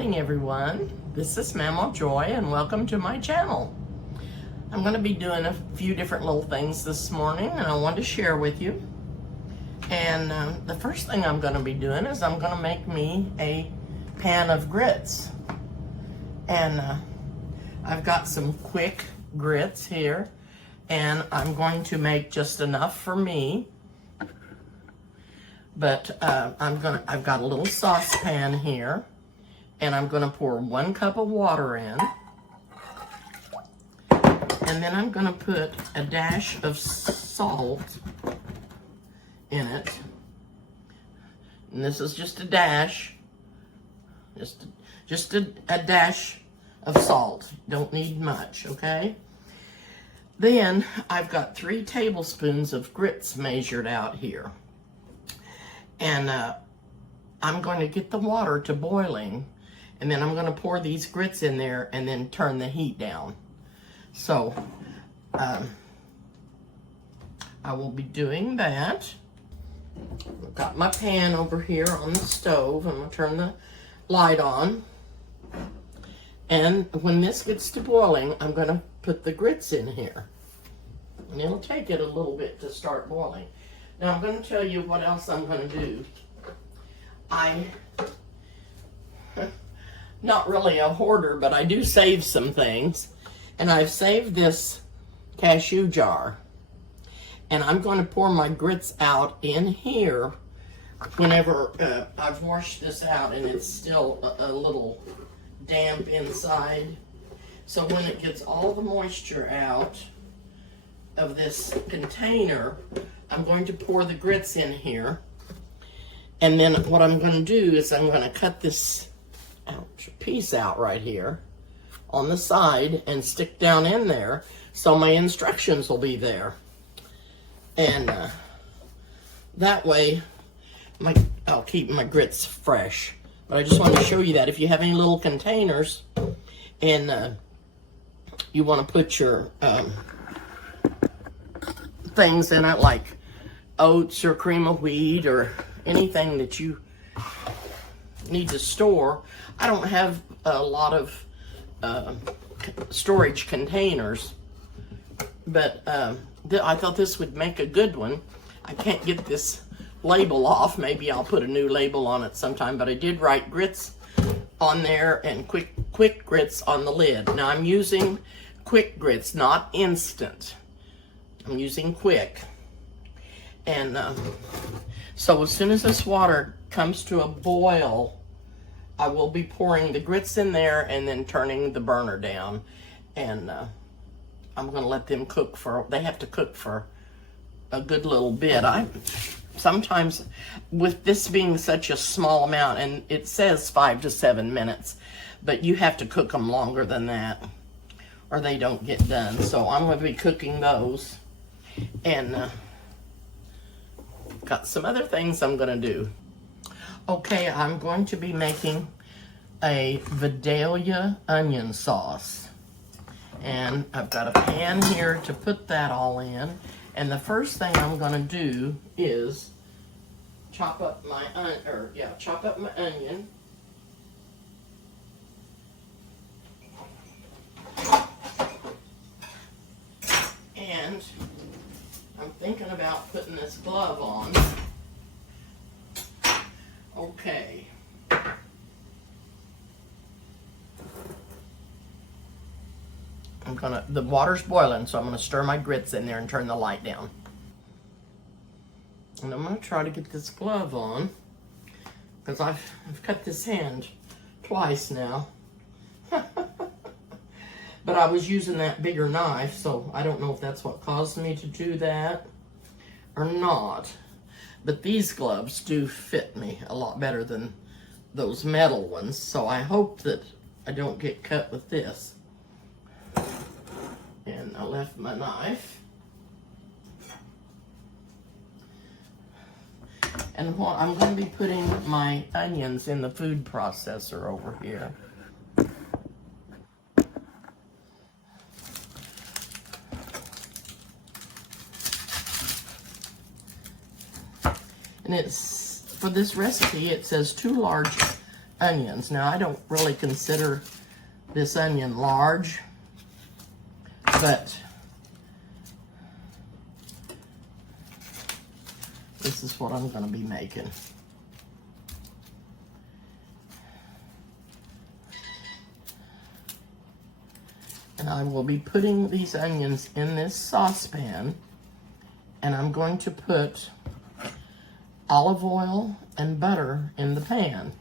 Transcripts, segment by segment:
morning, everyone. This is Mama Joy, and welcome to my channel. I'm going to be doing a few different little things this morning, and I want to share with you. And the first thing I'm going to be doing is I'm going to make me a pan of grits. And I've got some quick grits here, and I'm going to make just enough for me. But I've got a little saucepan here, and I'm going to pour 1 cup of water in. And then I'm going to put a dash of salt in it. And this is just a dash. Just a dash of salt. Don't need much, okay? Then I've got 3 tablespoons of grits measured out here. And I'm going to get the water to boiling, and then I'm going to pour these grits in there and then turn the heat down. So I will be doing that. I've got my pan over here on the stove. I'm going to turn the light on. And when this gets to boiling, I'm going to put the grits in here. And it'll take it a little bit to start boiling. Now I'm going to tell you what else I'm going to do. Not really a hoarder, but I do save some things. And I've saved this cashew jar. And I'm going to pour my grits out in here whenever I've washed this out and it's still a little damp inside. So when it gets all the moisture out of this container, I'm going to pour the grits in here. And then what I'm going to do is I'm going to cut this piece out right here on the side and stick down in there so my instructions will be there. And that way I'll keep my grits fresh. But I just want to show you that if you have any little containers and you want to put your things in it, like oats or cream of wheat or anything that you need to store. I don't have a lot of storage containers, but I thought this would make a good one. I can't get this label off. Maybe I'll put a new label on it sometime, but I did write grits on there and quick grits on the lid. Now I'm using quick grits, not instant. I'm using quick. And so as soon as this water comes to a boil, I will be pouring the grits in there and then turning the burner down. And I'm going to let them cook they have to cook for a good little bit. Sometimes, with this being such a small amount, and it says 5 to 7 minutes, but you have to cook them longer than that or they don't get done. So I'm going to be cooking those. And got some other things I'm going to do. Okay, I'm going to be making a Vidalia onion sauce. And I've got a pan here to put that all in. And the first thing I'm going to do is chop up my onion. And I'm thinking about putting this glove on. Okay. The water's boiling, so I'm gonna stir my grits in there and turn the light down. And I'm gonna try to get this glove on, because I've cut this hand twice now. But I was using that bigger knife, so I don't know if that's what caused me to do that or not. But these gloves do fit me a lot better than those metal ones, so I hope that I don't get cut with this. And I left my knife. And I'm going to be putting my onions in the food processor over here. And it's, for this recipe, it says 2 large onions. Now, I don't really consider this onion large, but this is what I'm going to be making. And I will be putting these onions in this saucepan, and I'm going to put olive oil and butter in the pan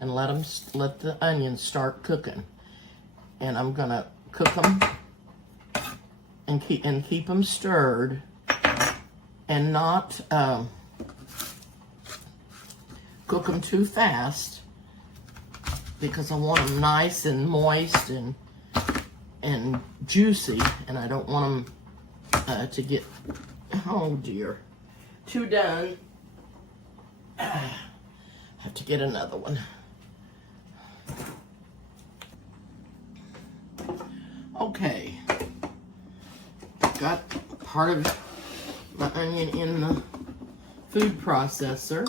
and let the onions start cooking. And I'm gonna cook them and keep them stirred, and not cook them too fast, because I want them nice and moist and juicy, and I don't want them to get, oh dear, too done. Have to get another one. Okay, got part of my onion in the food processor.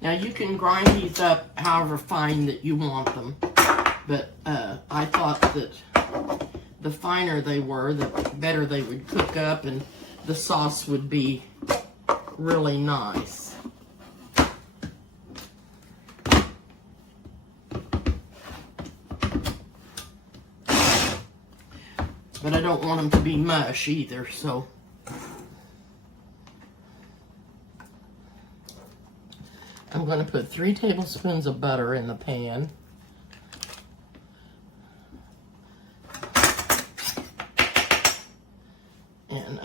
Now you can grind these up however fine that you want them, but I thought that the finer they were, the better they would cook up and the sauce would be really nice. But I don't want them to be mush either, so I'm going to put 3 tablespoons of butter in the pan. And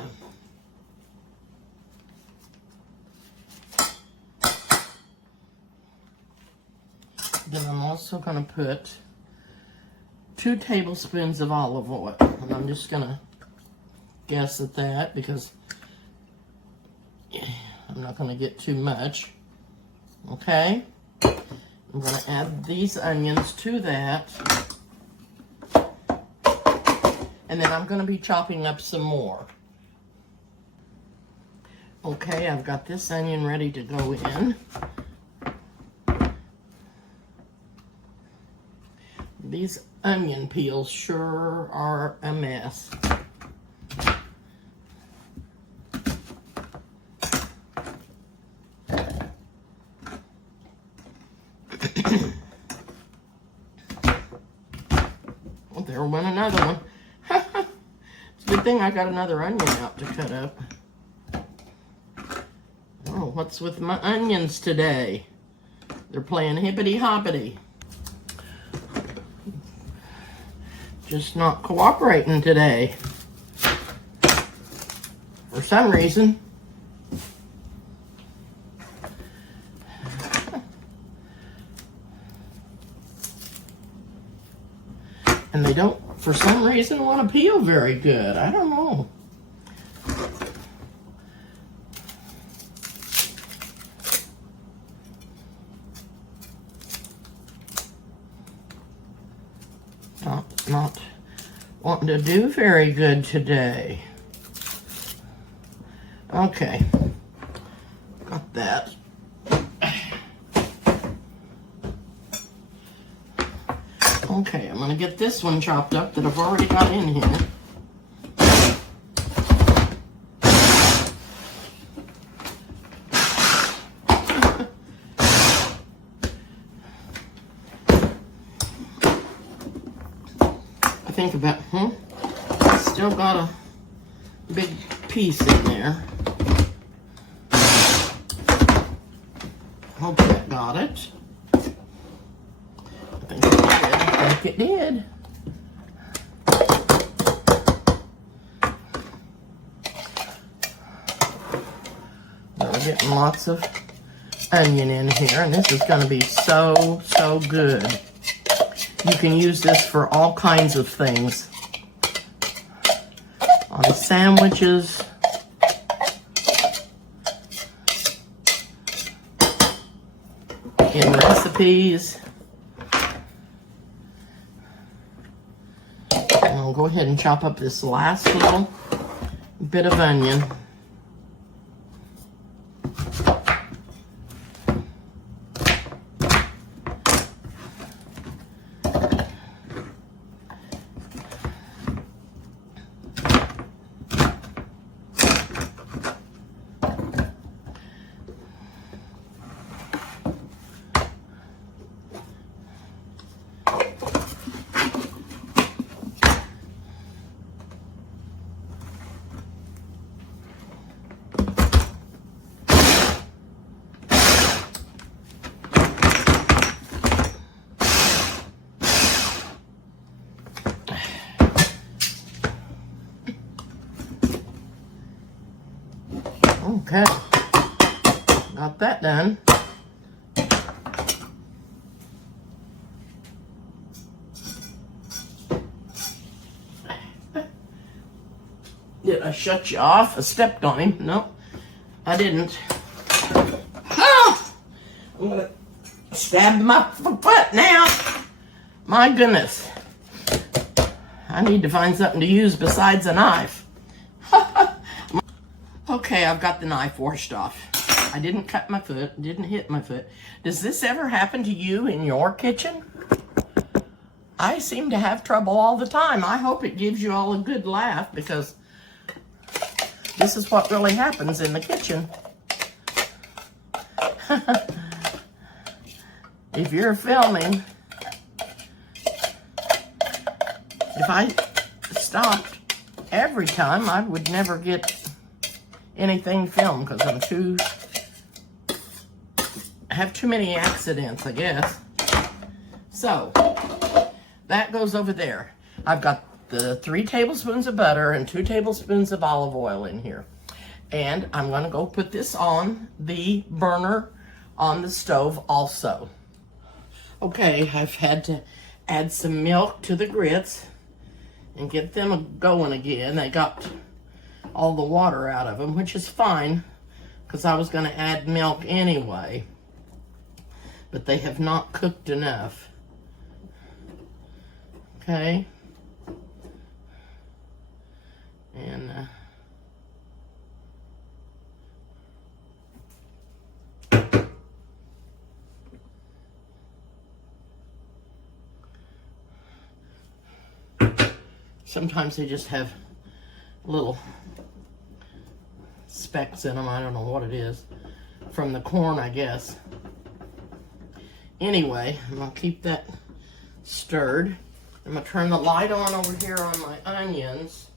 then I'm also going to put 2 tablespoons of olive oil. And I'm just going to guess at that because I'm not going to get too much. Okay, I'm going to add these onions to that, and then I'm going to be chopping up some more. Okay, I've got this onion ready to go in. These onion peels sure are a mess. Well, there went another one. It's a good thing I got another onion out to cut up. Oh, what's with my onions today? They're playing hippity hoppity. Just not cooperating today. For some reason. And they don't, for some reason, want to peel very good. I don't know. Not wanting to do very good today. Okay. Got that. Okay, I'm going to get this one chopped up that I've already got in here. I think about, still got a big piece in there. Hope that got it. I think it did. We're getting lots of onion in here, and this is going to be so good. You can use this for all kinds of things. On sandwiches. in recipes. And I'll go ahead and chop up this last little bit of onion. Okay, got that done. Did I shut you off? I stepped on him. No, I didn't. Oh, I'm gonna stab my foot now. My goodness. I need to find something to use besides a knife. Okay, I've got the knife washed off. I didn't cut my foot, didn't hit my foot. Does this ever happen to you in your kitchen? I seem to have trouble all the time. I hope it gives you all a good laugh, because this is what really happens in the kitchen. If you're filming, if I stopped every time, I would never get anything filmed, because I have too many accidents, I guess. So that goes over there. I've got the 3 tablespoons of butter and 2 tablespoons of olive oil in here, and I'm going to go put this on the burner on the stove also. Okay, I've had to add some milk to the grits and get them going again. They got all the water out of them, which is fine, because I was going to add milk anyway, but they have not cooked enough. Okay, and sometimes they just have little specks in them. I don't know what it is. From the corn, I guess. Anyway, I'm going to keep that stirred. I'm going to turn the light on over here on my onions.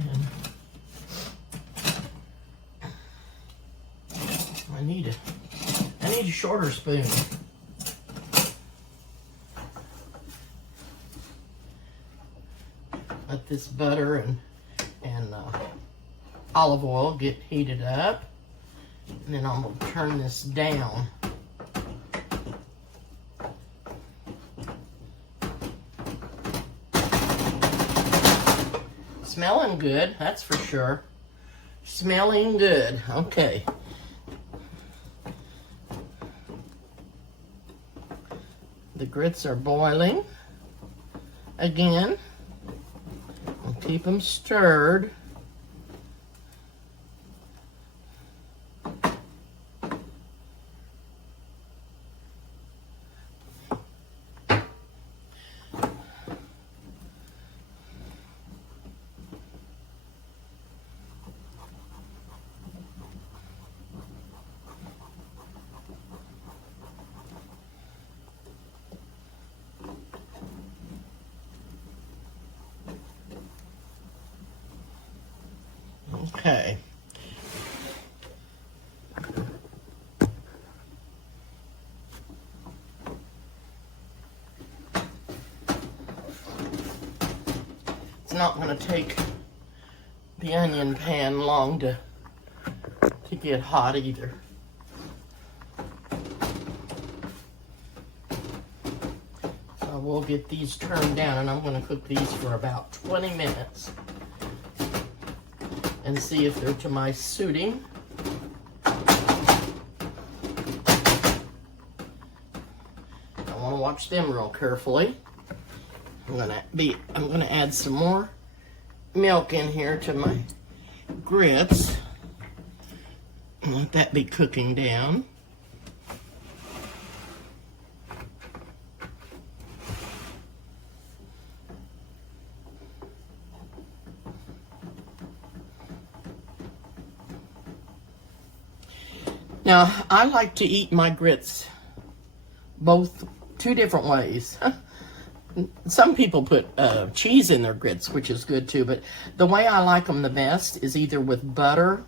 And I need a shorter spoon. Let this butter and olive oil get heated up, and then I'm going to turn this down. Smelling good, that's for sure. Smelling good. Okay. The grits are boiling again. I'll keep them stirred. Okay. It's not going to take the onion pan long to get hot either. So we'll get these turned down, and I'm going to cook these for about 20 minutes. and see if they're to my suiting. I want to watch them real carefully. I'm gonna add some more milk in here to my grits. Let that be cooking down. Now, I like to eat my grits two different ways. Some people put cheese in their grits, which is good too, but the way I like them the best is either with butter,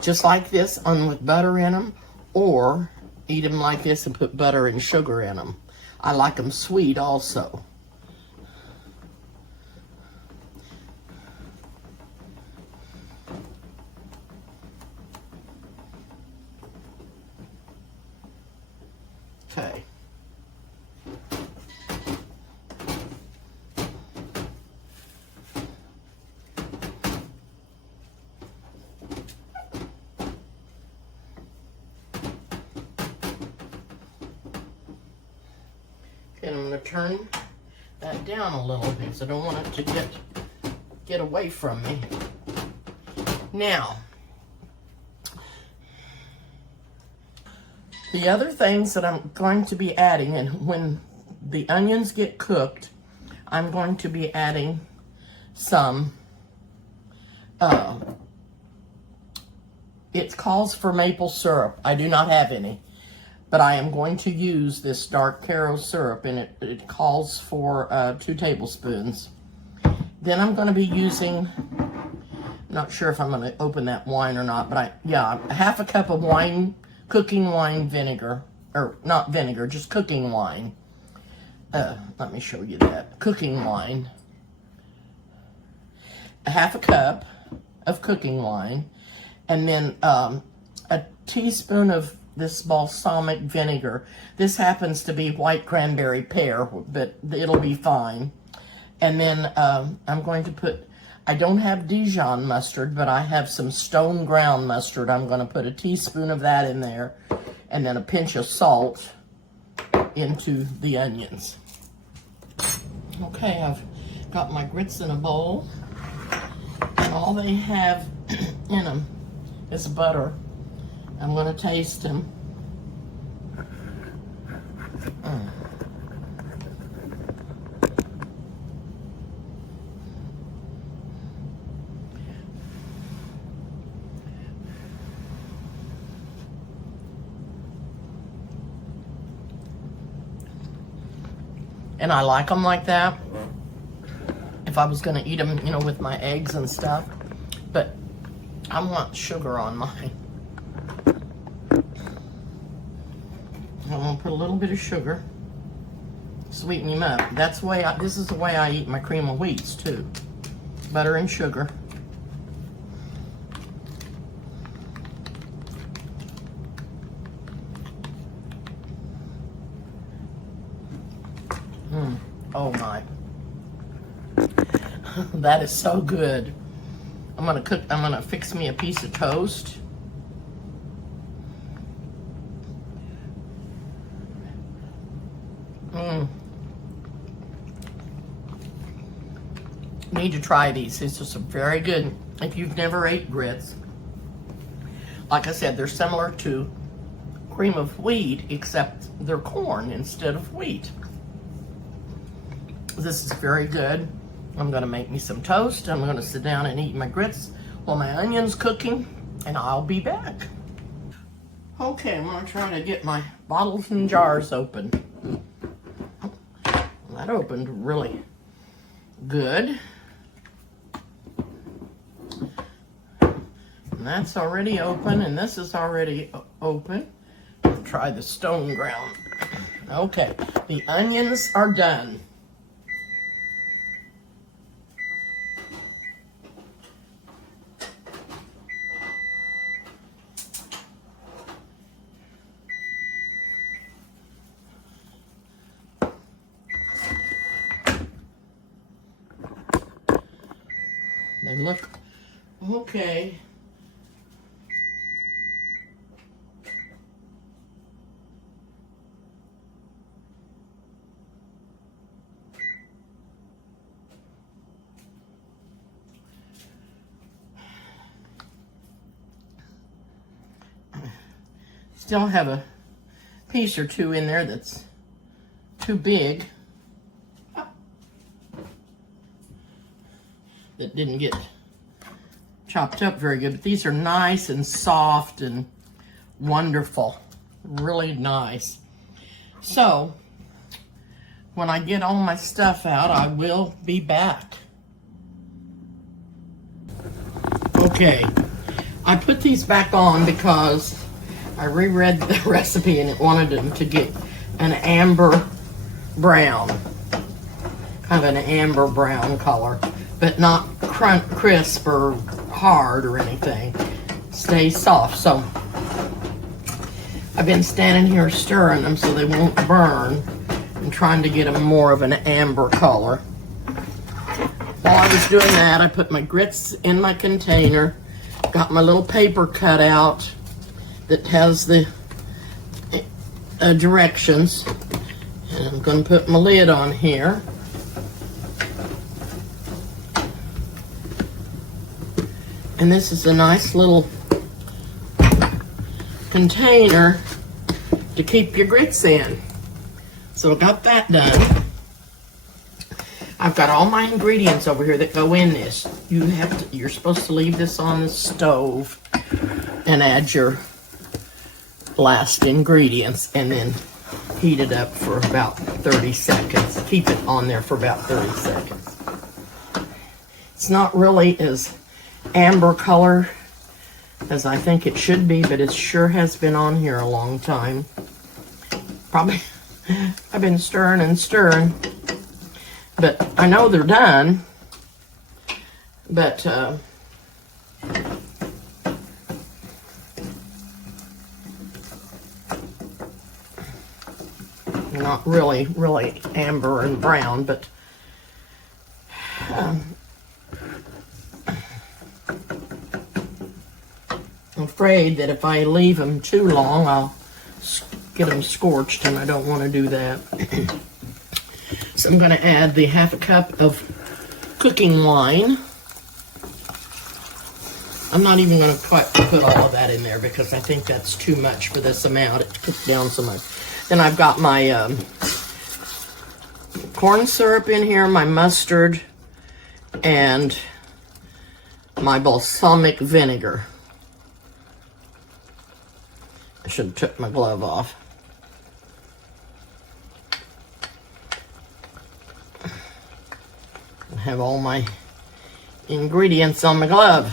just like this, with butter in them, or eat them like this and put butter and sugar in them. I like them sweet also. Okay. And I'm going to turn that down a little because I don't want it to get away from me. Now, the other things that I'm going to be adding, and when the onions get cooked, I'm going to be adding some, it calls for maple syrup. I do not have any. But I am going to use this dark Caro syrup, and it calls for 2 tablespoons. Then I'm going to be using, I'm not sure if I'm going to open that wine or not, but half a cup of cooking wine vinegar, or not vinegar, just cooking wine. Let me show you that. Cooking wine. Half a cup of cooking wine, and then a teaspoon of this balsamic vinegar. This happens to be white cranberry pear, but it'll be fine. And then I'm going to put, I don't have Dijon mustard, but I have some stone ground mustard. I'm going to put a teaspoon of that in there, and then a pinch of salt into the onions. Okay, I've got my grits in a bowl, and all they have in them is butter. I'm going to taste them. And I like them like that. If I was going to eat them, with my eggs and stuff. But I want sugar on mine. I'm going to put a little bit of sugar, sweeten them up. This is the way I eat my cream of wheats too. Butter and sugar. Oh my. That is so good. I'm going to fix me a piece of toast. Need to try these. These are some very good. If you've never ate grits, like I said, they're similar to cream of wheat, except they're corn instead of wheat. This is very good. I'm going to make me some toast. I'm going to sit down and eat my grits while my onion's cooking, and I'll be back. Okay, I'm going to try to get my bottles and jars open. That opened really good. And that's already open, and this is already open. I'll try the stone ground. Okay, the onions are done. They look Okay. Still have a piece or two in there that's too big, that didn't get chopped up very good, but these are nice and soft and wonderful, really nice. So when I get all my stuff out, I will be back. Okay, I put these back on because I reread the recipe and it wanted them to get an amber brown, kind of an amber brown color, but not crisp or hard or anything. Stay soft. So I've been standing here stirring them so they won't burn and trying to get them more of an amber color. While I was doing that, I put my grits in my container, got my little paper cut out that has the directions, and I'm going to put my lid on here. And this is a nice little container to keep your grits in. So I got that done. I've got all my ingredients over here that go in this. You're supposed to leave this on the stove and add your last ingredients and then heat it up for about 30 seconds. Keep it on there for about 30 seconds. It's not really as amber color as I think it should be, but it sure has been on here a long time. Probably I've been stirring and stirring, but I know they're done. But not really amber and brown, but I'm afraid that if I leave them too long, I'll get them scorched, and I don't want to do that. So I'm going to add the half a cup of cooking wine. I'm not even going to put all of that in there because I think that's too much for this amount. It took down so much. Then I've got my corn syrup in here, my mustard, and my balsamic vinegar. I should have took my glove off. I have all my ingredients on my glove.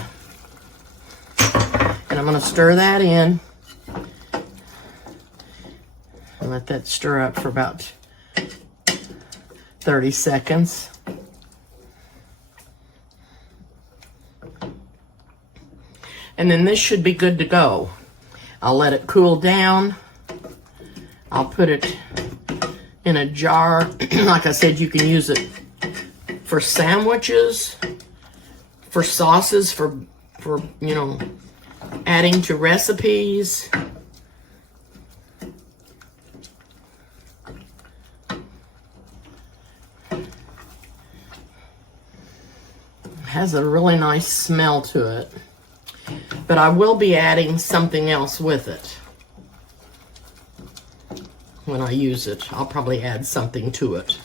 And I'm going to stir that in. And let that stir up for about 30 seconds. And then this should be good to go. I'll let it cool down. I'll put it in a jar. Like I said, you can use it for sandwiches, for sauces, for you know, adding to recipes. Has a really nice smell to it, but I will be adding something else with it. When I use it, I'll probably add something to it.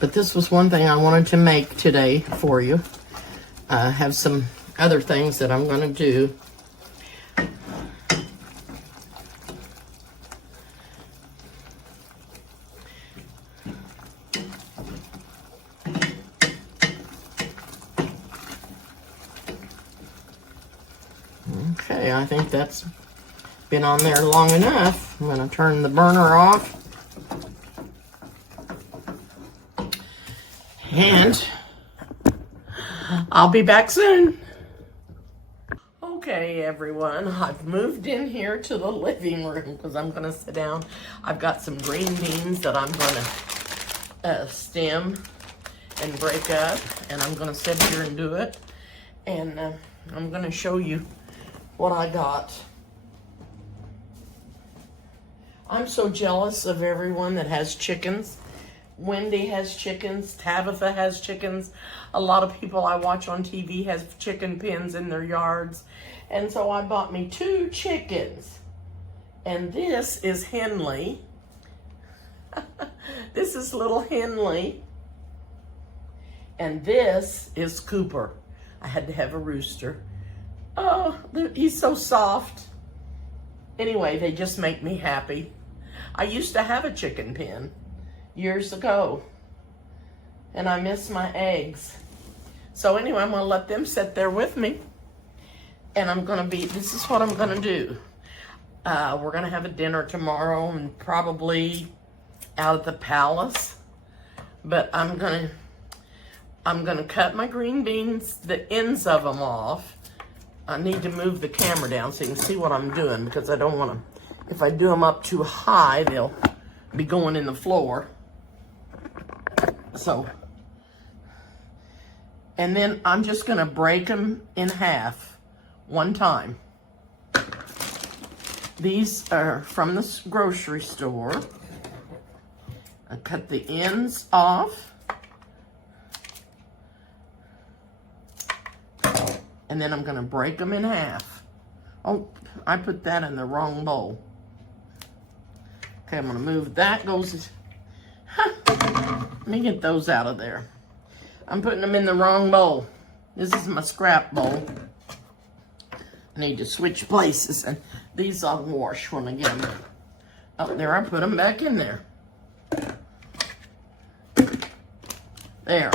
But this was one thing I wanted to make today for you. I have some other things that I'm going to do. Okay, I think that's been on there long enough. I'm going to turn the burner off. And I'll be back soon. Okay, everyone, I've moved in here to the living room because I'm going to sit down. I've got some green beans that I'm going to stem and break up, and I'm going to sit here and do it. And I'm going to show you what I got. I'm so jealous of everyone that has chickens. Wendy has chickens, Tabitha has chickens. A lot of people I watch on TV have chicken pens in their yards. And so I bought me 2 chickens. And this is Henley. This is little Henley. And this is Cooper. I had to have a rooster. Oh, he's so soft. Anyway, they just make me happy. I used to have a chicken pen years ago, and I miss my eggs. So anyway, I'm gonna let them sit there with me, and this is what I'm gonna do. We're gonna have a dinner tomorrow, and probably out at the palace, but I'm gonna cut my green beans, the ends of them off. I need to move the camera down so you can see what I'm doing, because I don't want to, if I do them up too high, they'll be going in the floor. So, and then I'm just going to break them in half one time. These are from the grocery store. I cut the ends off. And then I'm going to break them in half. Oh, I put that in the wrong bowl. Okay, I'm going to move that. Let me get those out of there. I'm putting them in the wrong bowl. This is my scrap bowl. I need to switch places, and these I'll wash when I get them. Oh, there, I put them back in there. There.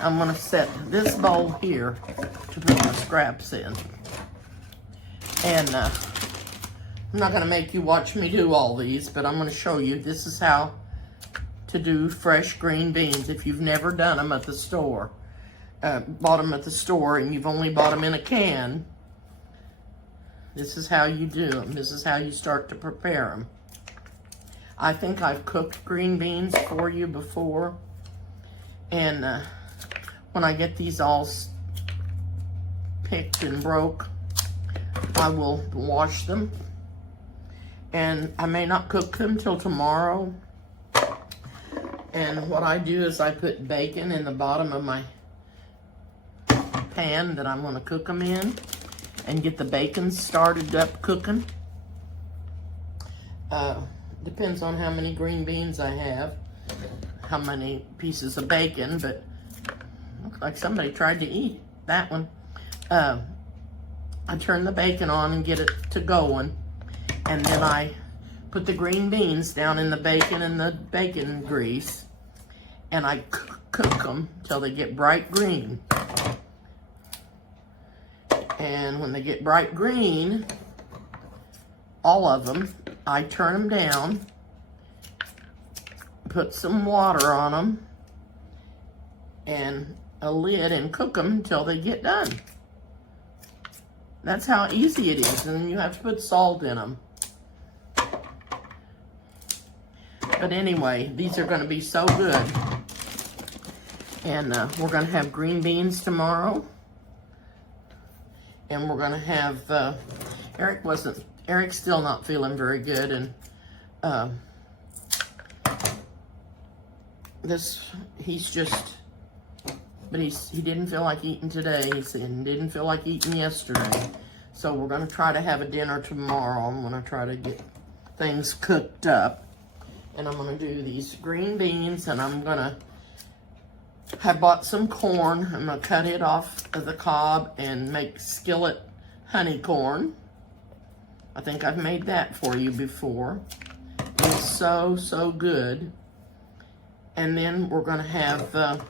I'm going to set this bowl here to put my scraps in. And I'm not going to make you watch me do all these, but I'm going to show you. This is how to do fresh green beans if you've never done them at the store. Bought them at the store and you've only bought them in a can. This is how you do them. This is how you start to prepare them. I think I've cooked green beans for you before. And when I get these all picked and broke, I will wash them. And I may not cook them till tomorrow. And what I do is I put bacon in the bottom of my pan that I'm going to cook them in and get the bacon started up cooking. Depends on how many green beans I have, how many pieces of bacon, but looks like somebody tried to eat that one. I turn the bacon on and get it to going, and then I put the green beans down in the bacon and the bacon grease, and I cook them till they get bright green. And when they get bright green, all of them, I turn them down, put some water on them, and a lid, and cook them until they get done. That's how easy it is, and then you have to put salt in them. But anyway, these are going to be so good. And we're going to have green beans tomorrow. And we're going to have, Eric's still not feeling very good. And he didn't feel like eating today. He said he didn't feel like eating yesterday. So we're going to try to have a dinner tomorrow. I'm going to try to get things cooked up. And I'm going to do these green beans, and I bought some corn. I'm going to cut it off of the cob and make skillet honey corn. I think I've made that for you before. It's so, so good. And then we're going to have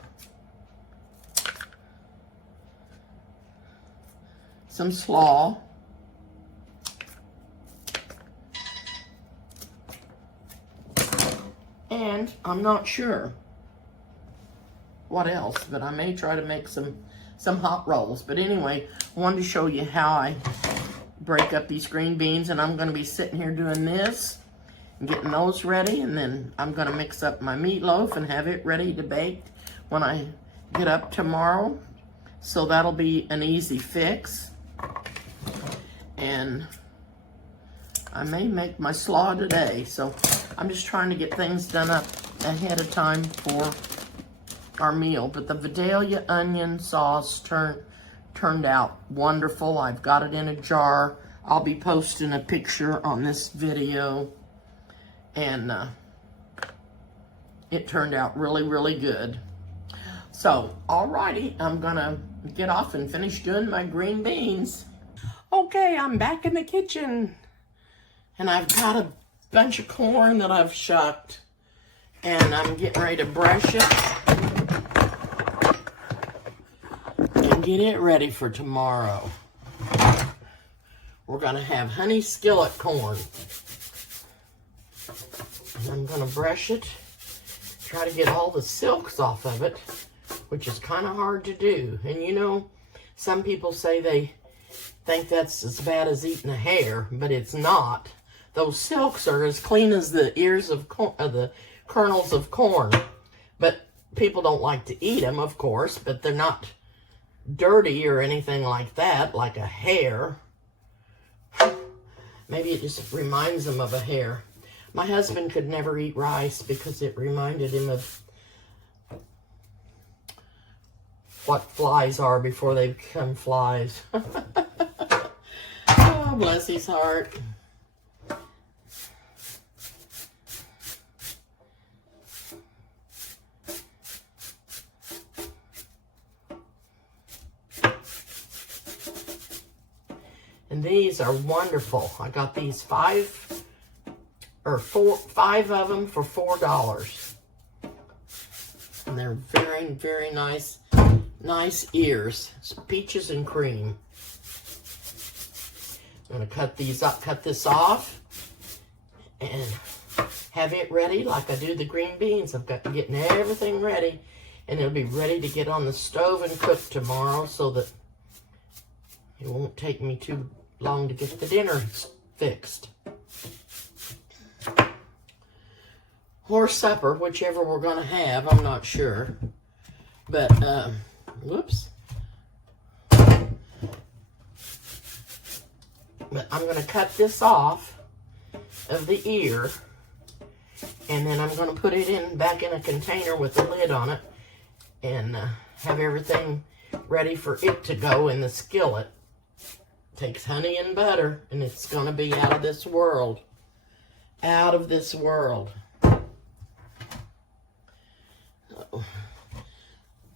some slaw. And I'm not sure what else, but I may try to make some hot rolls. But anyway, wanted to show you how I break up these green beans, and I'm going to be sitting here doing this and getting those ready, and then I'm going to mix up my meatloaf and have it ready to bake when I get up tomorrow. So that'll be an easy fix. And I may make my slaw today, so I'm just trying to get things done up ahead of time for our meal. But the Vidalia onion sauce turned out wonderful. I've got it in a jar. I'll be posting a picture on this video, and it turned out really, really good. So, alrighty, I'm gonna get off and finish doing my green beans. Okay, I'm back in the kitchen, and I've got a bunch of corn that I've shucked, and I'm getting ready to brush it and get it ready for tomorrow. We're gonna have honey skillet corn, and I'm gonna brush it, try to get all the silks off of it, which is kind of hard to do. And you know, some people say they think that's as bad as eating a hair, but it's not. Those silks are as clean as the ears of the kernels of corn. But people don't like to eat them, of course, but they're not dirty or anything like that, like a hair. Maybe it just reminds them of a hair. My husband could never eat rice because it reminded him of what flies are before they become flies. Oh, bless his heart. And these are wonderful. I got these five of them for $4. And they're very, very nice ears. It's peaches and cream. I'm gonna cut this off and have it ready like I do the green beans. I've got to get everything ready, and it'll be ready to get on the stove and cook tomorrow, so that it won't take me too long to get the dinner fixed. Or supper, whichever we're gonna have, I'm not sure. But, whoops. But I'm gonna cut this off of the ear, and then I'm gonna put it back in a container with a lid on it, and have everything ready for it to go in the skillet. Takes honey and butter, and it's gonna be out of this world. Out of this world.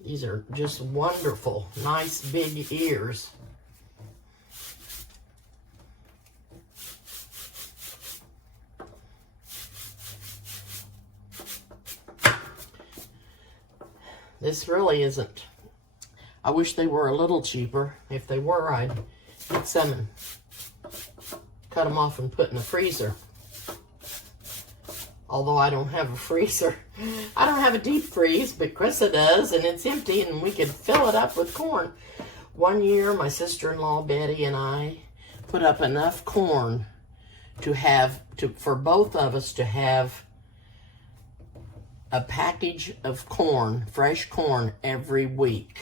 These are just wonderful, nice big ears. This really isn't. I wish they were a little cheaper. If they were, I'd get some and cut them off and put in the freezer. Although I don't have a freezer. I don't have a deep freeze, but Krista does, and it's empty, and we could fill it up with corn. One year, my sister-in-law Betty and I put up enough corn for both of us to have a package of corn, fresh corn, every week.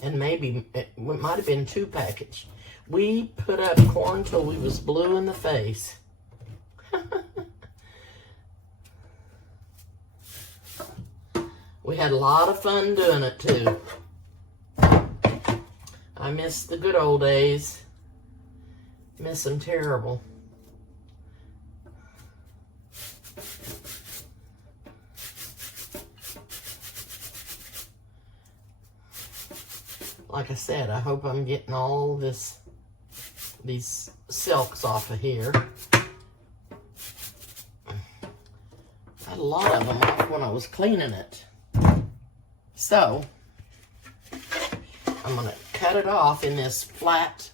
And maybe, it might have been 2 packages. We put up corn till we was blue in the face. We had a lot of fun doing it, too. I miss the good old days. Miss them terrible. Like I said, I hope I'm getting all these silks off of here. I had a lot of them off when I was cleaning it. So, I'm going to cut it off in this flat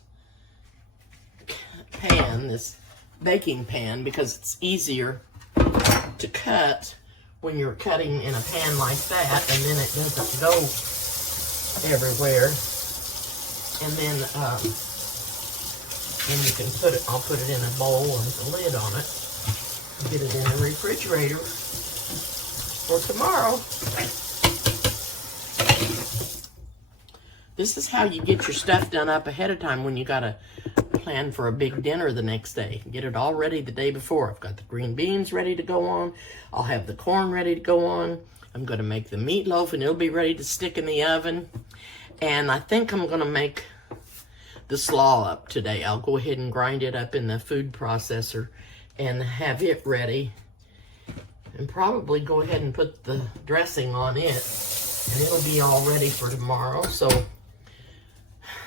pan, this baking pan, because it's easier to cut when you're cutting in a pan like that, and then it doesn't go everywhere. And then you can put it, I'll put it in a bowl with a lid on it. Get it in the refrigerator for tomorrow. This is how you get your stuff done up ahead of time when you got to plan for a big dinner the next day. Get it all ready the day before. I've got the green beans ready to go on. I'll have the corn ready to go on. I'm going to make the meatloaf and it'll be ready to stick in the oven. And I think I'm going to make the slaw up today. I'll go ahead and grind it up in the food processor and have it ready. And probably go ahead and put the dressing on it. And it'll be all ready for tomorrow. So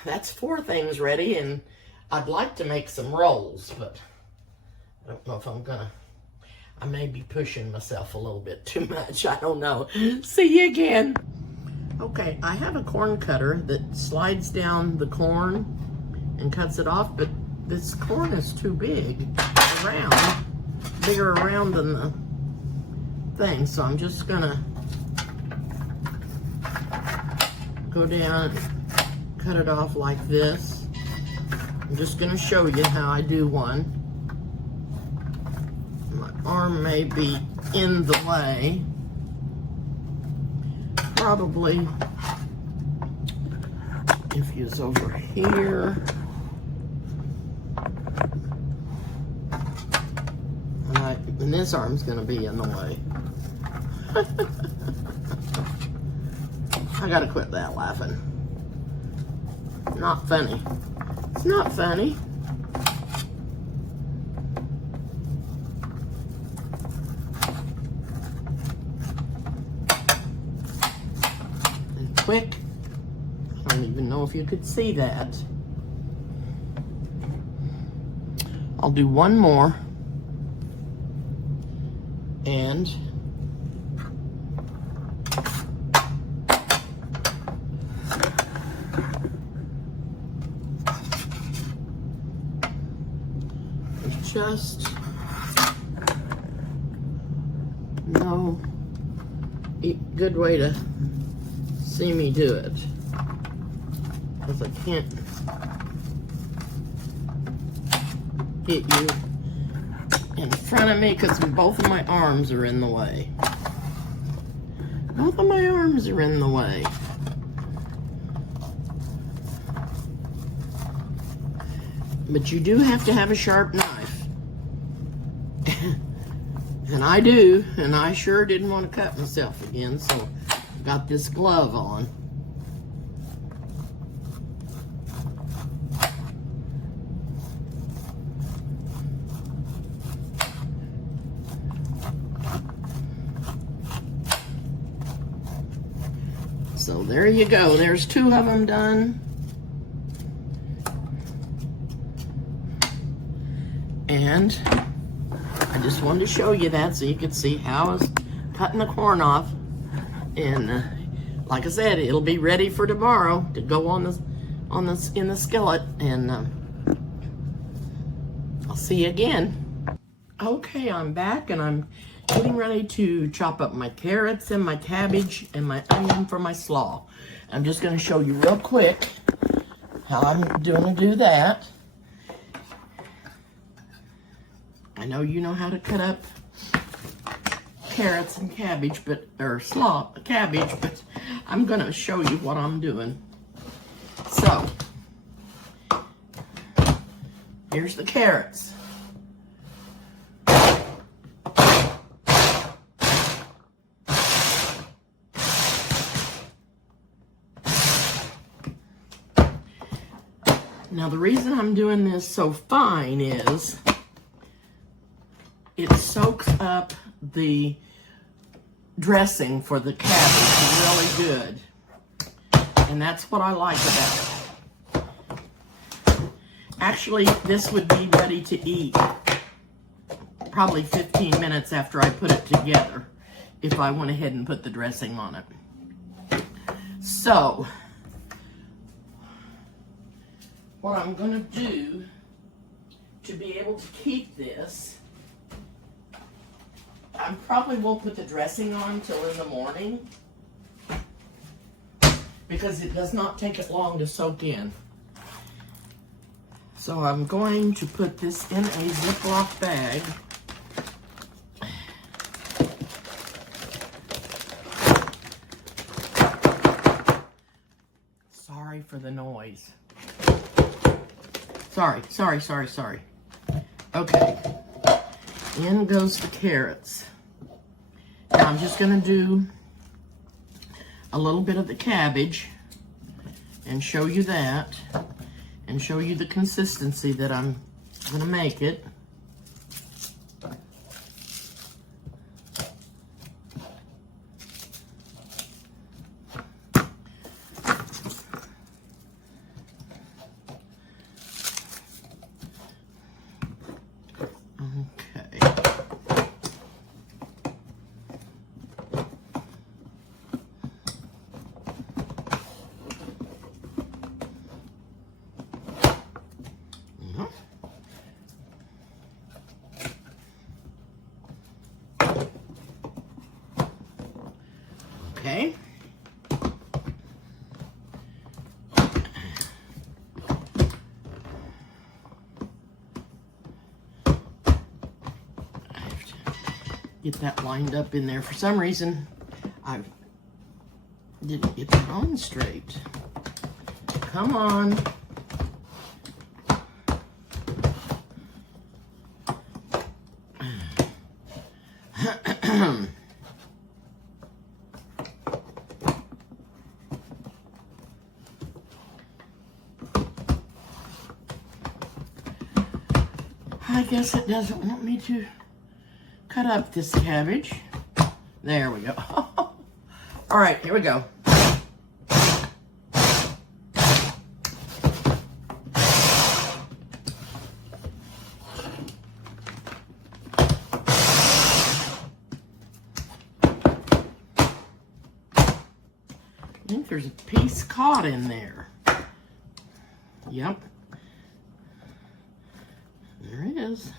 that's 4 things ready. And I'd like to make some rolls, but I don't know if I'm gonna. I may be pushing myself a little bit too much. I don't know. See you again. Okay, I have a corn cutter that slides down the corn and cuts it off, but this corn is too big around, bigger around than the thing. So I'm just gonna go down, cut it off like this. I'm just going to show you how I do one. My arm may be in the way. Probably if he was over here. And this arm's going to be in the way. I got to quit that laughing. Not funny. It's not funny. And quick. I don't even know if you could see that. I'll do one more. And just no good way to see me do it, because I can't get you in front of me because both of my arms are in the way. Both of my arms are in the way. But you do have to have a sharp knife. And I do, and I sure didn't want to cut myself again, so I got this glove on. So there you go. There's 2 of them done. And I just wanted to show you that so you could see how I was cutting the corn off. And like I said, it'll be ready for tomorrow to go on this in the skillet. And I'll see you again. Okay, I'm back and I'm getting ready to chop up my carrots and my cabbage and my onion for my slaw. I'm just going to show you real quick how I'm going to do that. I know you know how to cut up carrots and cabbage, or cabbage, but I'm going to show you what I'm doing. So, here's the carrots. Now the reason I'm doing this so fine is it soaks up the dressing for the cabbage really good. And that's what I like about it. Actually, this would be ready to eat probably 15 minutes after I put it together if I went ahead and put the dressing on it. So, what I'm going to do to be able to keep this, I probably won't put the dressing on till in the morning because it does not take it long to soak in. So I'm going to put this in a Ziploc bag. Sorry for the noise. Sorry. Okay, in goes the carrots. Now I'm just gonna do a little bit of the cabbage and show you that, and show you the consistency that I'm gonna make it. Okay. I have to get that lined up in there. For some reason, I didn't get that on straight. Come on. I guess it doesn't want me to cut up this cabbage. There we go. All right, here we go. I think there's a piece caught in there. Yep. There it is.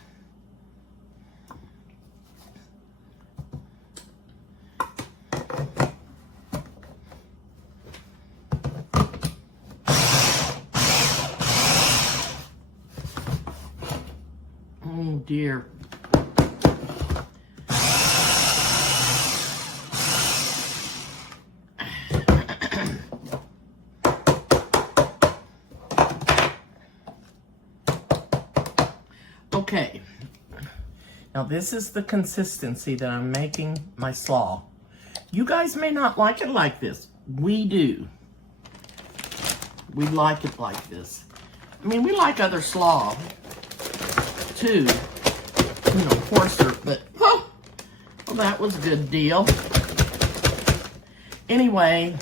Oh dear. Okay, now this is the consistency that I'm making my slaw. You guys may not like it like this. We do. We like it like this. I mean, we like other slaw too, you know, coarser, but well, that was a good deal. Anyway,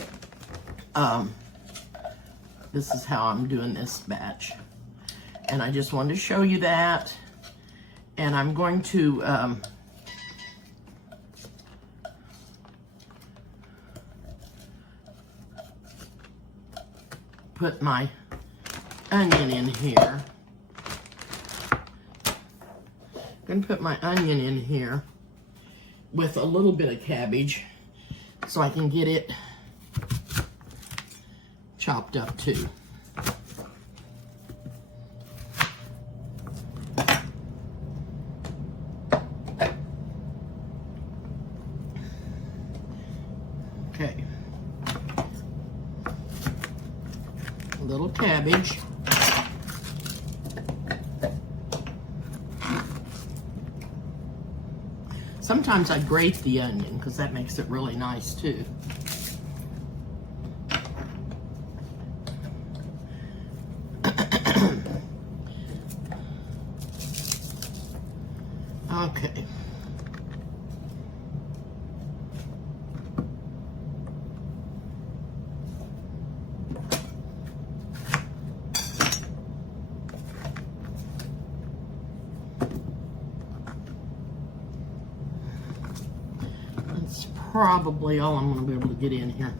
this is how I'm doing this batch. And I just wanted to show you that. And I'm going to put my onion in here. I'm going to put my onion in here with a little bit of cabbage so I can get it chopped up too. Okay, a little cabbage. Sometimes I grate the onion because that makes it really nice too. Okay. That's probably all I'm going to be able to get in here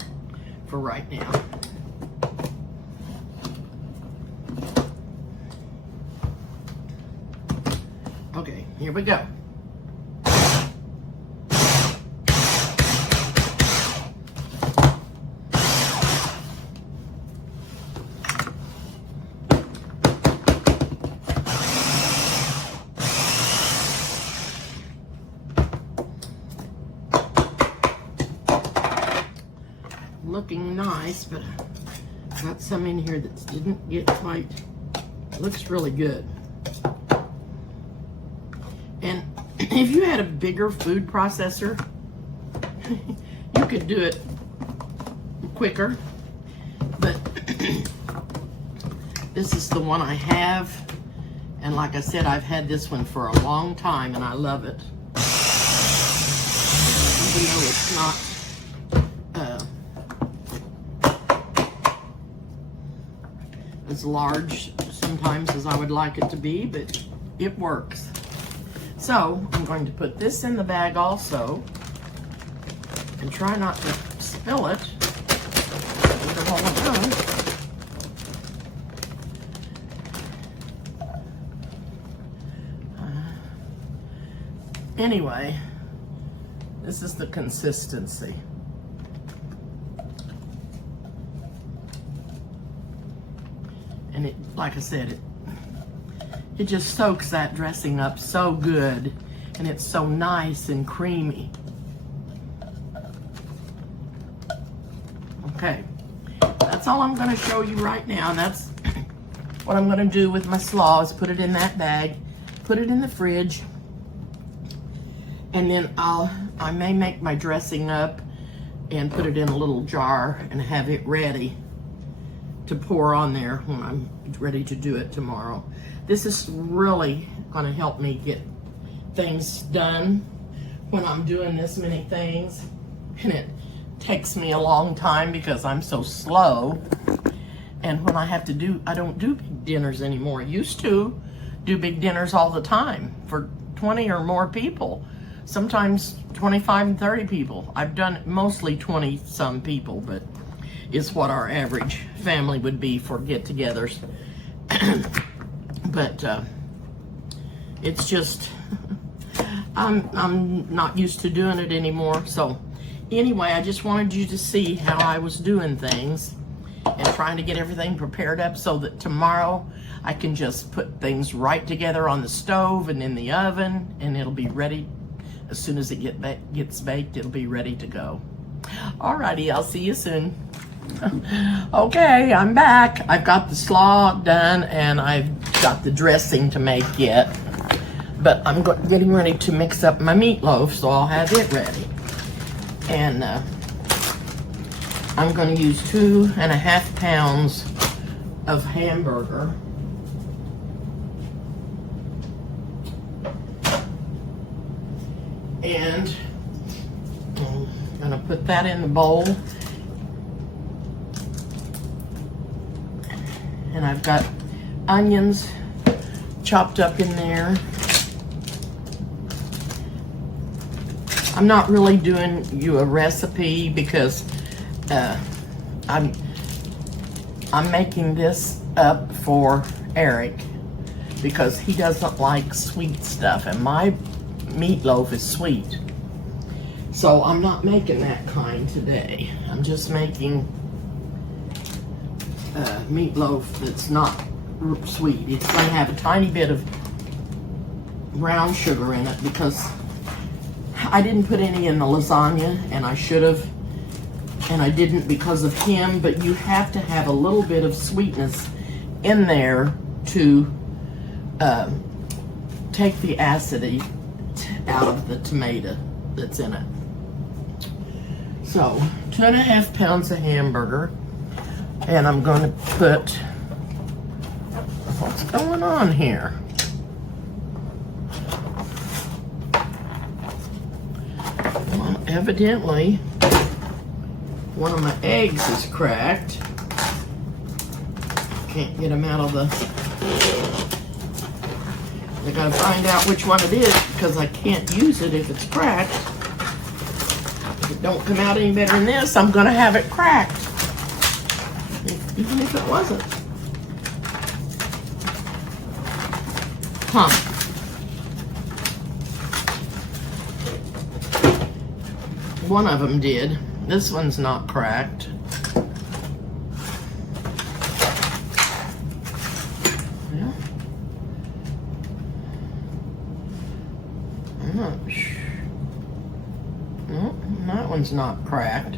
for right now. Okay, here we go. looking nice, but I got some in here that didn't get quite, looks really good. And if you had a bigger food processor, you could do it quicker, but this is the one I have, and like I said, I've had this one for a long time and I love it. Even though it's not as large sometimes as I would like it to be, but it works. So I'm going to put this in the bag also and try not to spill it. Anyway, this is the consistency. And it, like I said, it just soaks that dressing up so good, and it's so nice and creamy. Okay, that's all I'm going to show you right now, and that's what I'm going to do with my slaw is put it in that bag, put it in the fridge, and then I may make my dressing up and put it in a little jar and have it ready to pour on there when I'm ready to do it tomorrow. This is really going to help me get things done when I'm doing this many things, and it takes me a long time because I'm so slow. And when I have to do, I don't do big dinners anymore. I used to do big dinners all the time for 20 or more people, sometimes 25 and 30 people. I've done mostly 20 some people, but it's what our average family would be for get-togethers. But it's just, I'm not used to doing it anymore. So anyway, I just wanted you to see how I was doing things and trying to get everything prepared up so that tomorrow I can just put things right together on the stove and in the oven, and it'll be ready. As soon as it gets baked, it'll be ready to go. Alrighty, I'll see you soon. Okay, I'm back. I've got the slaw done and I've got the dressing to make yet, but I'm getting ready to mix up my meatloaf, so I'll have it ready. And I'm going to use 2.5 pounds of hamburger. And I'm going to put that in the bowl. And I've got onions chopped up in there. I'm not really doing you a recipe because I'm making this up for Eric because he doesn't like sweet stuff, and my meatloaf is sweet. So I'm not making that kind today. I'm just making meatloaf that's not sweet. It's going to have a tiny bit of brown sugar in it because I didn't put any in the lasagna, and I should have, and I didn't because of him. But you have to have a little bit of sweetness in there to take the acidity out of the tomato that's in it. So 2.5 pounds of hamburger. And I'm going to put, what's going on here? Well, evidently, one of my eggs is cracked. Can't get them out of the, I gotta find out which one it is because I can't use it if it's cracked. If it don't come out any better than this, I'm gonna have it cracked. Even if it wasn't. Huh. One of them did. This one's not cracked. Yeah. I'm not sure. No, that one's not cracked.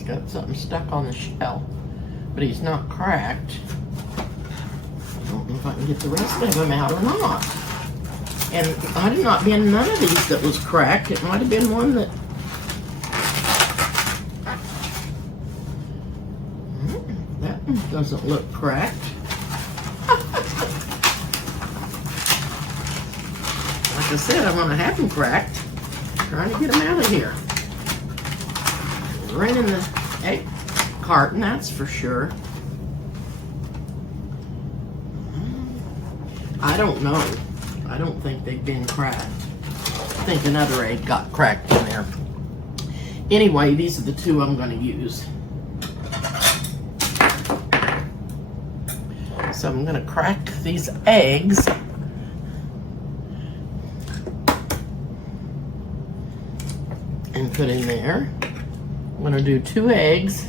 It's got something stuck on the shell, but he's not cracked. I don't know if I can get the rest of them out or not. And it might have not been none of these that was cracked. It might have been one that... That one doesn't look cracked. Like I said, I'm gonna have them cracked. Trying to get them out of here. Right in the egg carton, that's for sure. I don't know. I don't think they've been cracked. I think another egg got cracked in there. Anyway, these are the two I'm going to use. So I'm going to crack these eggs. And put in there. I'm going to do 2 eggs.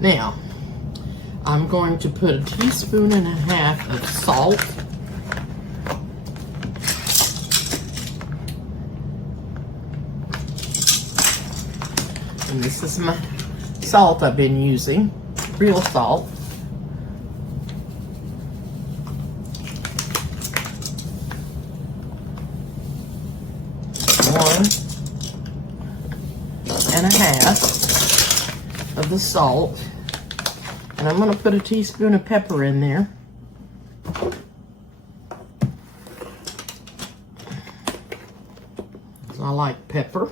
Now, I'm going to put 1.5 teaspoons of salt. And this is my salt I've been using, real salt. One and a half of the salt. And I'm going to put 1 teaspoon of pepper in there. I like pepper.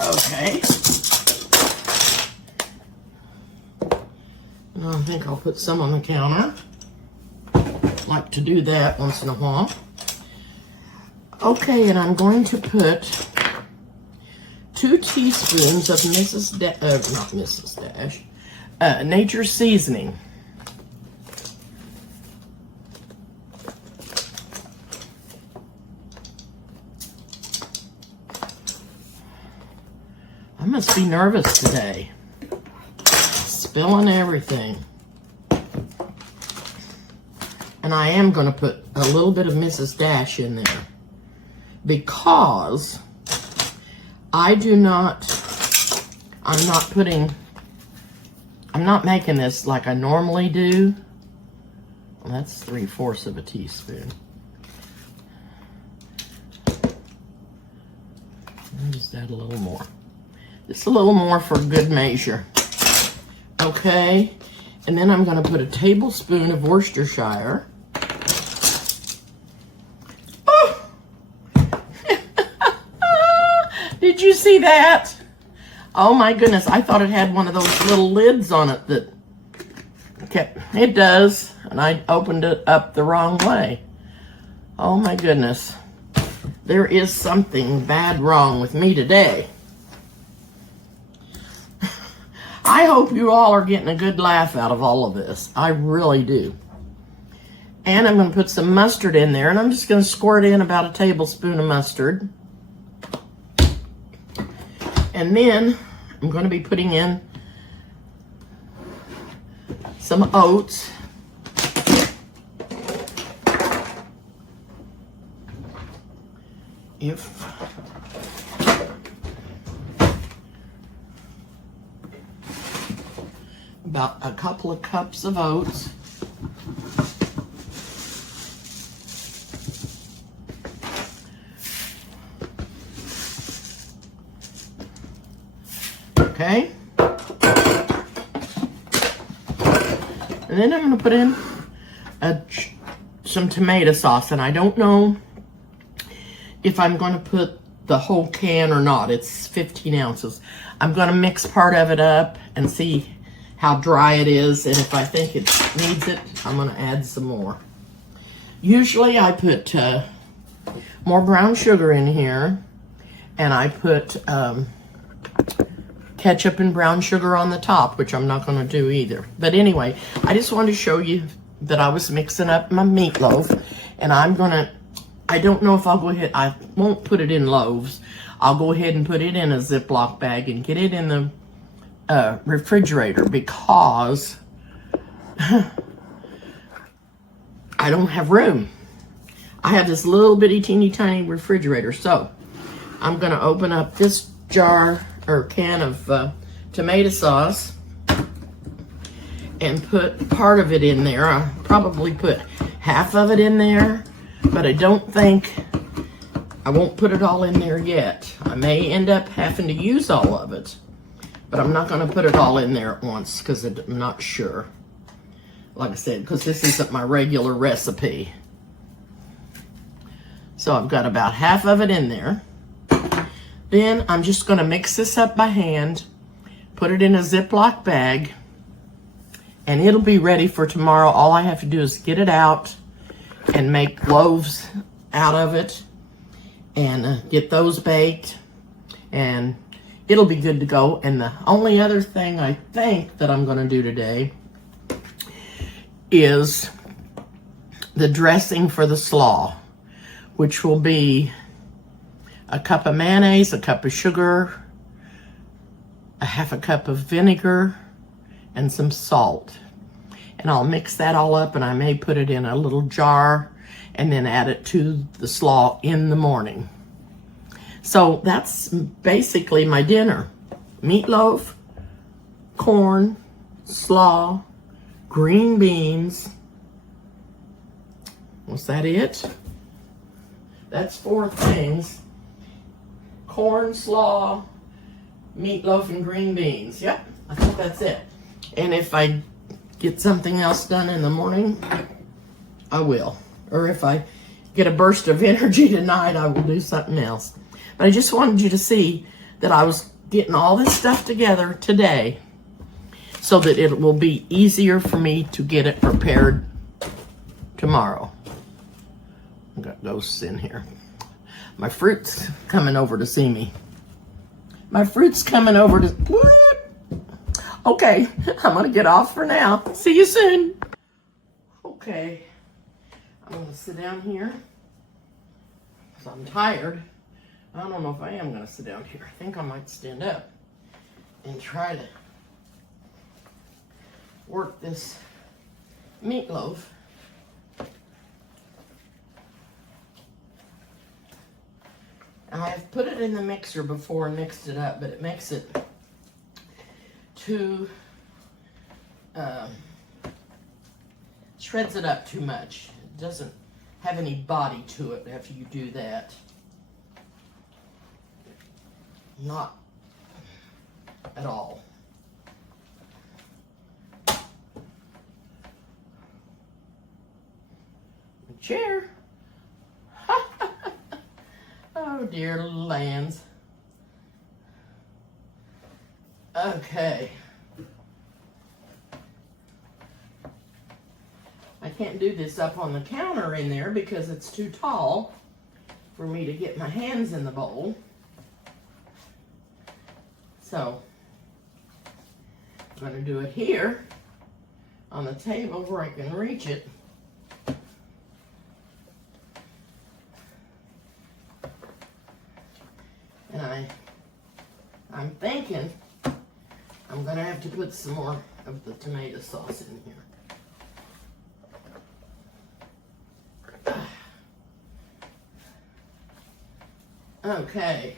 Okay. And I think I'll put some on the counter. Like to do that once in a while. Okay, and I'm going to put 2 teaspoons of Nature Seasoning. I must be nervous today. Spilling everything. And I am going to put a little bit of Mrs. Dash in there because I'm not making this like I normally do. Well, that's 3/4 of a teaspoon. I'll just add a little more. Just a little more for good measure. Okay, and then I'm going to put 1 tablespoon of Worcestershire. Oh! Did you see that? Oh my goodness, I thought it had one of those little lids on it that kept, it does, and I opened it up the wrong way. Oh my goodness. There is something bad wrong with me today. I hope you all are getting a good laugh out of all of this. I really do. And I'm going to put some mustard in there, and I'm just going to squirt in about 1 tablespoon of mustard. And then I'm going to be putting in some oats. About a couple of cups of oats. Okay. And then I'm going to put in some tomato sauce, and I don't know if I'm going to put the whole can or not. It's 15 ounces. I'm going to mix part of it up and see how dry it is, and if I think it needs it, I'm going to add some more. Usually I put more brown sugar in here, and I put ketchup and brown sugar on the top, which I'm not going to do either. But anyway, I just wanted to show you that I was mixing up my meatloaf, and I'm going to I don't know if I'll go ahead. I won't put it in loaves. I'll go ahead and put it in a Ziploc bag and get it in the refrigerator because I don't have room. I have this little bitty teeny tiny refrigerator. So I'm going to open up this jar or can of tomato sauce and put part of it in there. I'll probably put half of it in there, but I don't think, I won't put it all in there yet. I may end up having to use all of it, but I'm not going to put it all in there at once because I'm not sure. Like I said, because this isn't my regular recipe. So I've got about half of it in there. Then I'm just going to mix this up by hand, put it in a Ziploc bag, and it'll be ready for tomorrow. All I have to do is get it out and make loaves out of it and get those baked, and it'll be good to go. And the only other thing I think that I'm going to do today is the dressing for the slaw, which will be a cup of mayonnaise, a cup of sugar, a half a cup of vinegar, and some salt. And I'll mix that all up, and I may put it in a little jar and then add it to the slaw in the morning. So that's basically my dinner. Meatloaf, corn, slaw, green beans. Was that it? That's 4 things. Corn, slaw, meatloaf, and green beans. Yep, I think that's it. And if I get something else done in the morning, I will. Or if I get a burst of energy tonight, I will do something else. But I just wanted you to see that I was getting all this stuff together today so that it will be easier for me to get it prepared tomorrow. I've got ghosts in here. My fruit's coming over to see me. My fruit's coming over to... What? Okay, I'm going to get off for now. See you soon. Okay, I'm going to sit down here because I'm tired. I don't know if I am going to sit down here. I think I might stand up and try to work this meatloaf. I've put it in the mixer before and mixed it up, but it makes it too, shreds it up too much. It doesn't have any body to it after you do that. Not at all. Chair. Oh dear little lands. Okay. I can't do this up on the counter in there because it's too tall for me to get my hands in the bowl. So I'm going to do it here on the table where I can reach it. And I'm thinking I'm going to have to put some more of the tomato sauce in here. Okay.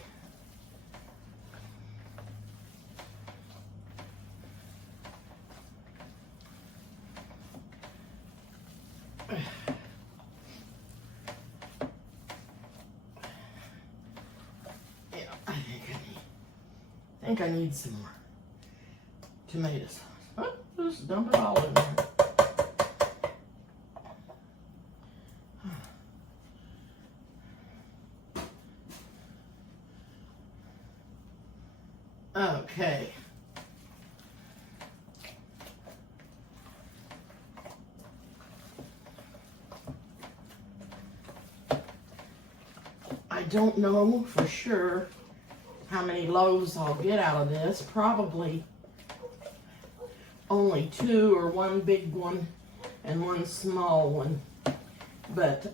I think I need some more tomato sauce. Oh, just dump it all in there. Okay. I don't know for sure how many loaves I'll get out of this. Probably only 2, or 1 big one and 1 small one. But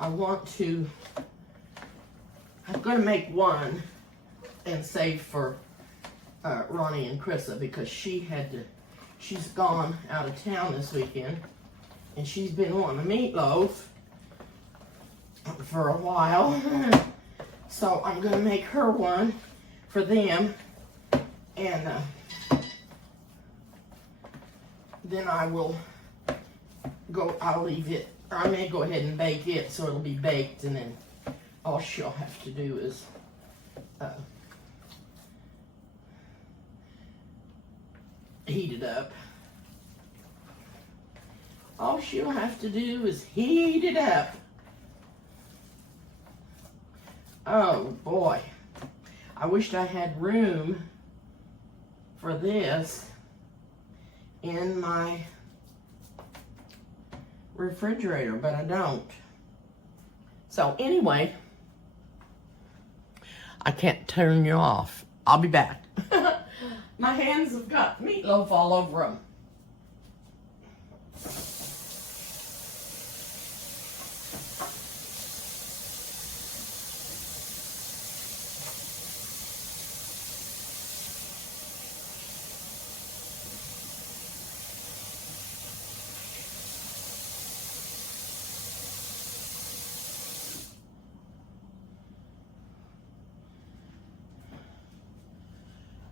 I'm going to make one and save for Ronnie and Chrissa, because she's gone out of town this weekend, and she's been wanting a meatloaf for a while. So I'm going to make her one for them, and then I'll leave it, or I may go ahead and bake it so it'll be baked, and then all she'll have to do is heat it up. All she'll have to do is heat it up. Oh boy, I wished I had room for this in my refrigerator, but I don't. So anyway, I can't turn you off. I'll be back. My hands have got meatloaf all over them.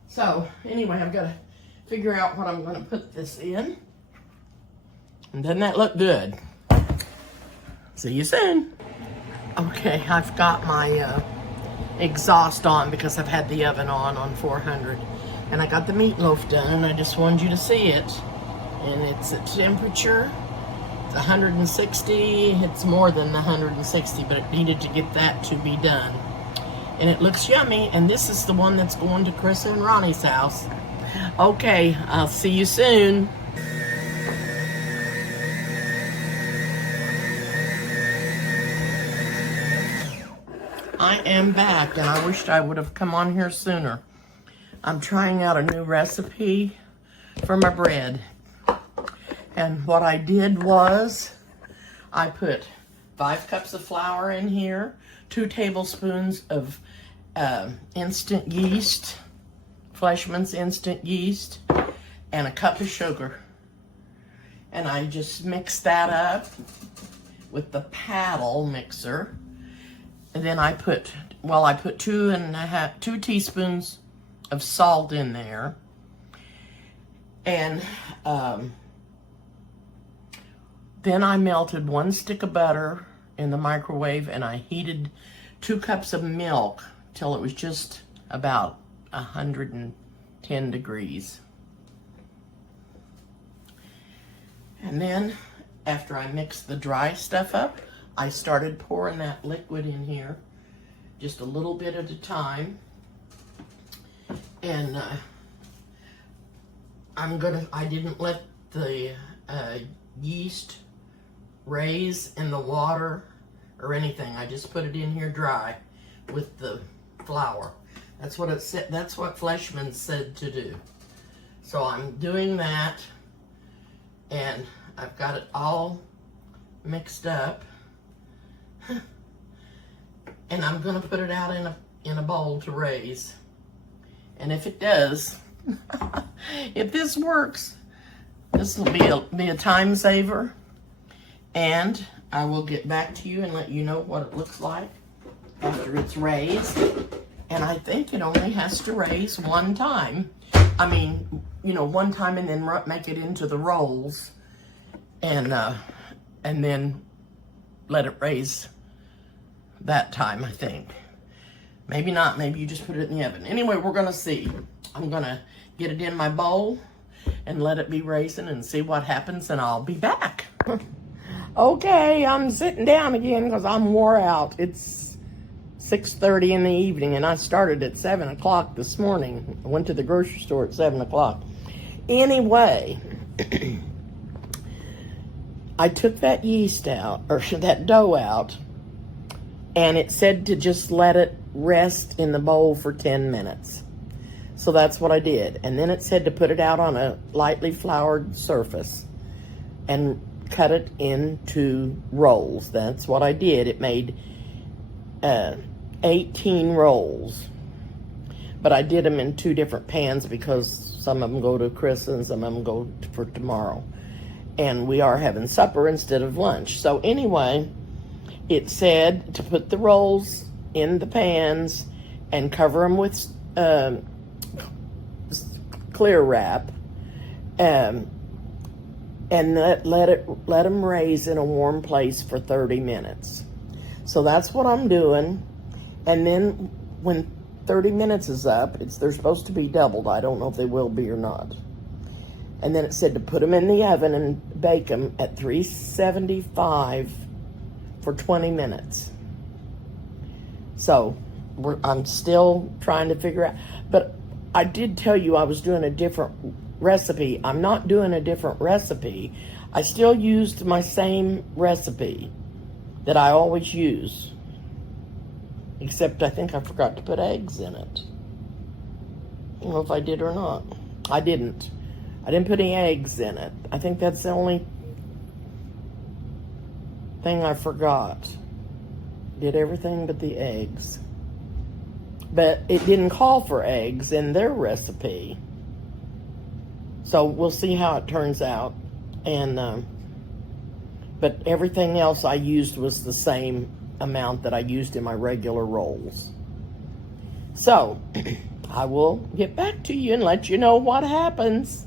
So anyway, I've got to figure out what I'm going to put this in. And doesn't that look good? See you soon. Okay, I've got my exhaust on because I've had the oven on 400. And I got the meatloaf done, and I just wanted you to see it. And it's at temperature. It's 160. It's more than the 160, but it needed to get that to be done. And it looks yummy, and this is the one that's going to Chris and Ronnie's house. Okay, I'll see you soon. I am back, and I wished I would have come on here sooner. I'm trying out a new recipe for my bread. And what I did was, I put 5 cups of flour in here, 2 tablespoons of instant yeast, Fleshman's instant yeast, and a cup of sugar. And I just mixed that up with the paddle mixer. And then I put 2 teaspoons of salt in there. And then I melted 1 stick of butter in the microwave, and I heated 2 cups of milk till it was just about 110 degrees. And then after I mixed the dry stuff up, I started pouring that liquid in here, just a little bit at a time. And I didn't let the yeast raise in the water or anything. I just put it in here dry with the flour. That's what it said. That's what Fleshman said to do. So I'm doing that, and I've got it all mixed up, and I'm going to put it out in a bowl to raise. And if it does, if this works, this will be a time saver, and I will get back to you and let you know what it looks like after it's raised. And I think it only has to raise 1 time. I mean, 1 time, and then make it into the rolls, and then let it raise that time, I think. Maybe not. Maybe you just put it in the oven. Anyway, we're going to see. I'm going to get it in my bowl and let it be raising and see what happens, and I'll be back. Okay, I'm sitting down again because I'm wore out. It's 6:30 in the evening, and I started at 7 o'clock this morning. I went to the grocery store at 7 o'clock. Anyway, I took that yeast out, or that dough out, and it said to just let it rest in the bowl for 10 minutes. So that's what I did. And then it said to put it out on a lightly floured surface and cut it into rolls. That's what I did. It made 18 rolls. But I did them in 2 different pans because some of them go to Chris and some of them go for tomorrow. And we are having supper instead of lunch. So anyway, it said to put the rolls in the pans and cover them with clear wrap, and let them raise in a warm place for 30 minutes. So that's what I'm doing. And then when 30 minutes is up, they're supposed to be doubled. I don't know if they will be or not. And then it said to put them in the oven and bake them at 375 for 20 minutes. So I'm still trying to figure out. But I did tell you I was doing a different recipe. I'm not doing a different recipe. I still used my same recipe that I always use. Except I think I forgot to put eggs in it. I don't know if I did or not. I didn't. I didn't put any eggs in it. I think that's the only thing I forgot. Did everything but the eggs. But it didn't call for eggs in their recipe. So we'll see how it turns out. And but everything else I used was the same amount that I used in my regular rolls. So I will get back to you and let you know what happens.